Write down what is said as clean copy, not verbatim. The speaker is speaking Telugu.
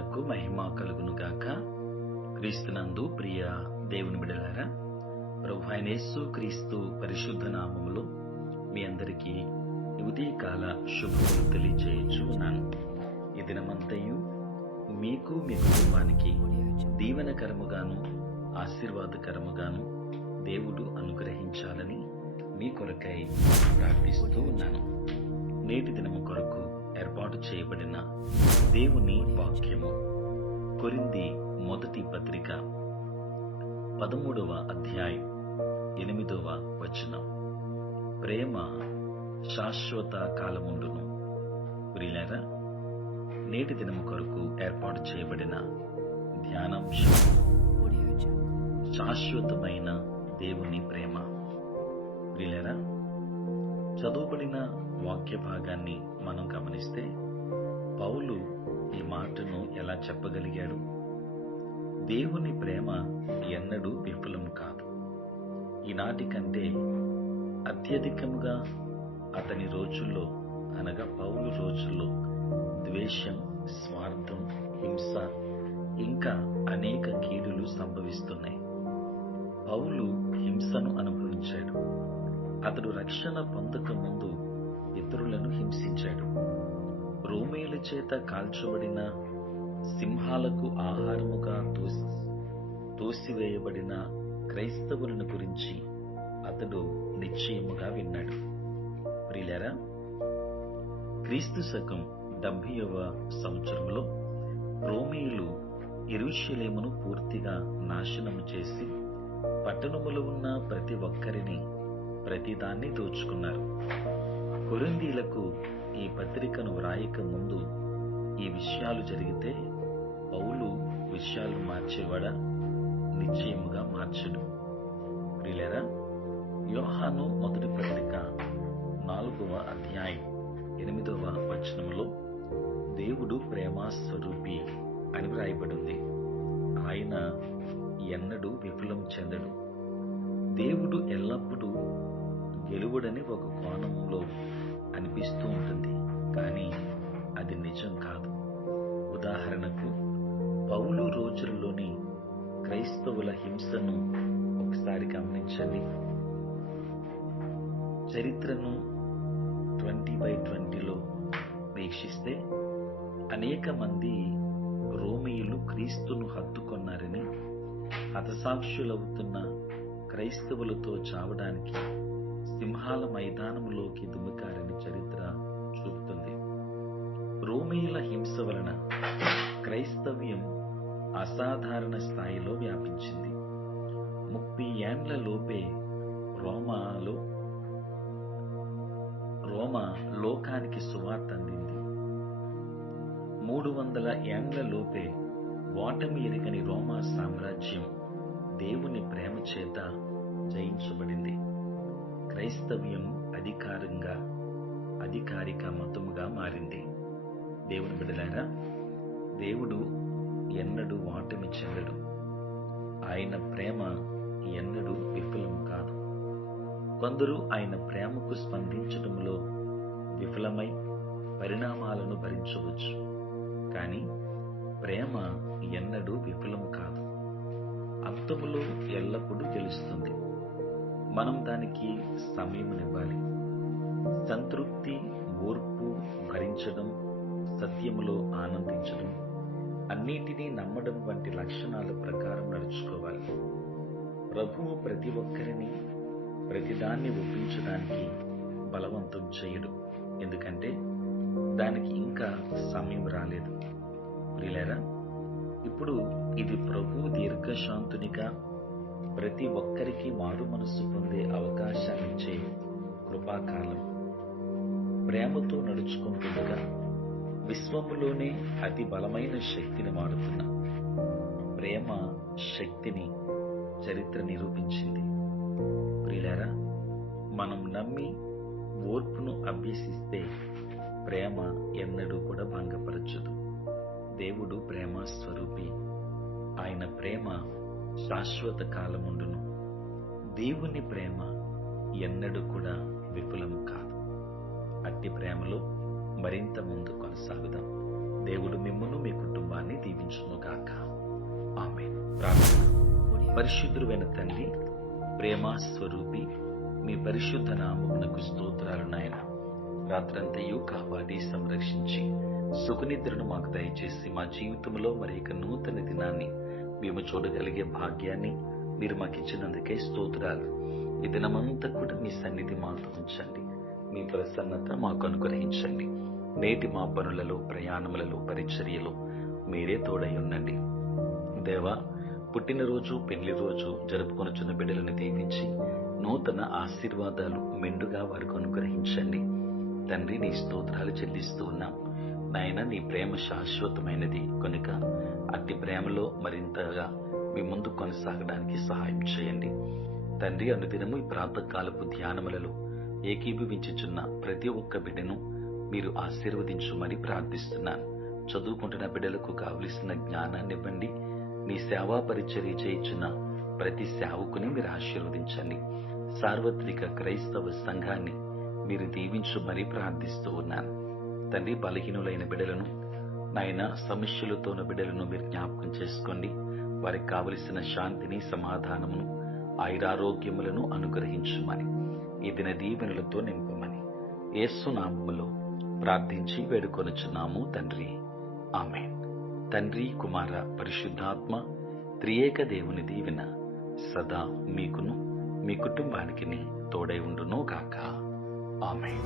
నామమునకు మహిమ కలుగును గాక. క్రీస్తునందు ప్రియ దేవుని బిడ్డలారా, ప్రభువైన యేసు క్రీస్తు పరిశుద్ధ నామములో మీ అందరికీ ఉదయకాల శుభములు తెలియజేయుచున్నాను. ఈ దినమంతయు మీకు మీ కుటుంబానికి దీవెనకరముగాను ఆశీర్వాదకరముగాను దేవుడు అనుగ్రహించాలని మీ కొరకై ప్రార్థిస్తూ ఉన్నాను. నేటి దినము కొరకు ఏర్పాటు చేయబడిన దేవుని వాక్యము కొరింథీ మొదటి పత్రిక 13వ అధ్యాయం 8వ వచనం. ప్రేమ శాశ్వత కాలముండును. ప్రియులారా, నేటి దినము కొరకు ఏర్పాటు చేయబడిన ధ్యానాంశం శాశ్వతమైన దేవుని ప్రేమ. ప్రియులారా, చదువుబడిన వాక్య భాగాన్ని మనం గమనిస్తే పౌలు ఈ మాటను ఎలా చెప్పగలిగాడు? దేవుని ప్రేమ ఎన్నడూ విఫలం కాదు. ఈనాటి కంటే అత్యధికముగా అతని రోజుల్లో, అనగా పౌలు రోజుల్లో ద్వేషం, స్వార్థం, హింస, ఇంకా అనేక కీడులు సంభవిస్తున్నాయి. పౌలు హింసను అనుభవించాడు. అతడు రక్షణ పొందక ముందు ఇతరులను హింసించాడు. రోమీయుల చేత కాల్చబడిన, సింహాలకు ఆహారముగా తోసివేయబడిన క్రైస్తవులను గురించి అతడు నిశ్చయముగా విన్నాడు. ప్రియులారా, క్రీస్తు శకం 70వ సంవత్సరంలో రోమీయులు యెరూషలేమును పూర్తిగా నాశనము చేసి పట్టణములో ఉన్న ప్రతి ఒక్కరిని, ప్రతిదాన్ని దోచుకున్నారు. కొరింథీలకు ఈ పత్రికను వ్రాయక ముందు ఈ విషయాలు జరిగితే పౌలు విషయాలు మార్చేవాడా? నిశ్చయముగా మార్చడు. ప్రియులారా, యోహాను మొదటి పత్రిక 4వ అధ్యాయం 8వ వచనములో దేవుడు ప్రేమాస్వరూపి అని వ్రాయబడింది. ఆయన ఎన్నడూ విఫలం చెందడు. దేవుడు ఎల్లప్పుడూ గెలువడని ఒక కోణంలో అనిపిస్తూ ఉంటుంది, కానీ అది నిజం కాదు. ఉదాహరణకు, పౌలు రోజుల్లోని క్రైస్తవుల హింసను ఒకసారి గమనించండి. చరిత్రను 20/20లో వీక్షిస్తే అనేక మంది రోమీయులు క్రీస్తును హత్తుకొన్నారని హతసాక్షులవుతున్న క్రైస్తవులతో చావడానికి సింహాల మైదానంలోకి దుమికారని చరిత్ర చూపుతుంది. రోమీయుల హింస వలన క్రైస్తవ్యం అసాధారణ స్థాయిలో వ్యాపించింది. 30 ఏండ్ల లోపే రోమా లోకానికి సువార్త అందింది. 300 ఏండ్ల లోపే ఓటమి ఎరుగని రోమా సామ్రాజ్యం దేవుని ప్రేమ చేత జయించబడింది. క్రైస్తవ్యం అధికారిక మతముగా మారింది. దేవుని బిడ్డలారా, దేవుడు ఎన్నడూ ఓటమి చెందడు. ఆయన ప్రేమ ఎన్నడూ విఫలం కాదు. కొందరు ఆయన ప్రేమకు స్పందించడంలో విఫలమై పరిణామాలను భరించవచ్చు, కానీ ప్రేమ ఎన్నడూ విఫలం కాదు. అంతములో ఎల్లప్పుడూ గెలుస్తుంది. మనం దానికి సమయమునివ్వాలి. సంతృప్తి, ఓర్పు, భరించడం, సత్యములో ఆనందించడం, అన్నిటినీ నమ్మడం వంటి లక్షణాల ప్రకారం నడుచుకోవాలి. ప్రభువు ప్రతి ఒక్కరిని ప్రతిదాన్ని ఒప్పించడానికి బలవంతం చేయడు, ఎందుకంటే దానికి ఇంకా సమయం రాలేదు. ప్రియులారా, ఇప్పుడు ఇది ప్రభు దీర్ఘశాంతునిగా ప్రతి ఒక్కరికి మారు మనస్సు పొందే అవకాశాన్నిచ్చే కృపాకాలం. ప్రేమతో నడుచుకుంటుండగా విశ్వములోనే అతి బలమైన శక్తిని వాడుతున్న ప్రేమ శక్తిని చరిత్ర నిరూపించింది. ప్రియులారా, మనం నమ్మి ఓర్పును అభ్యసిస్తే ప్రేమ ఎన్నడూ కూడా భంగపరచదు. దేవుడు ప్రేమ స్వరూపి. ఆయన ప్రేమ శాశ్వత కాలముండును. దేవుని ప్రేమ ఎన్నడూ కూడా విఫలం కాదు. అట్టి ప్రేమలో మరింత ముందు కొనసాగుదాం. దేవుడు మిమ్మును, మీ కుటుంబాన్ని దీవించును. పరిశుద్ధుడైన తండ్రి, ప్రేమ స్వరూపి, మీ పరిశుద్ధ నామమునకు స్తోత్రాలు నాయన. రాత్రంతయు కాపాడి సంరక్షించి సుఖనిద్రను మాకు దయచేసి మా జీవితంలో మరి ఇక నూతన దినాన్ని మేము చూడగలిగే భాగ్యాన్ని మీరు మాకు ఇచ్చినందుకే స్తోత్రాలు. ఈ దినమంతా కూడా మీ సన్నిధి మాతో ఉంచండి, మీ ప్రసన్నత మాకు అనుగ్రహించండి. నేటి మా పనులలో, ప్రయాణములలో, పరిచర్యలో మీరే తోడై ఉండండి. దేవా, పుట్టినరోజు, పెళ్లి రోజు జరుపుకొనుచున్న బిడ్డలను దీవించి నూతన ఆశీర్వాదాలు మెండుగా వారికి అనుగ్రహించండి. తండ్రి, నీ స్తోత్రాలు చెల్లిస్తూ ఉన్నాం నాయన. నీ ప్రేమ శాశ్వతమైనది కనుక అట్టి ప్రేమలో మరింతగా మీ ముందు కొనసాగడానికి సహాయం చేయండి తండ్రి. అనుదినము ఈ ప్రాతకాలపు ధ్యానములలో ఏకీభవించుచున్న ప్రతి ఒక్క బిడ్డను మీరు ఆశీర్వదించుమని ప్రార్థిస్తున్నాను. చదువుకుంటున్న బిడ్డలకు కావలసిన జ్ఞానాన్ని ఇవ్వండి. నీ సేవా పరిచర్య చేయుచున్న ప్రతి సేవకుని మీరు ఆశీర్వదించండి. సార్వత్రిక క్రైస్తవ సంఘాన్ని మీరు దీవించుమని ప్రార్థిస్తూ ఉన్నాను తండ్రి. బలహీనులైన బిడ్డలను నాయన, సమస్యలతో ఉన్న బిడ్డలను మీరు జ్ఞాపకం చేసుకోండి. వారికి కావలసిన శాంతిని, సమాధానమును, ఆయురారోగ్యములను అనుగ్రహించుమని, ఈ దిన దీవెనలతో నింపమని యేసు నామములో ప్రార్థించి వేడుకొనుచున్నాము తండ్రి. ఆమేన్. తండ్రి, కుమార, పరిశుద్ధాత్మ త్రియేక దేవుని దీవెన సదా మీకును మీ కుటుంబానికి తోడై ఉండును గాక. ఆమేన్.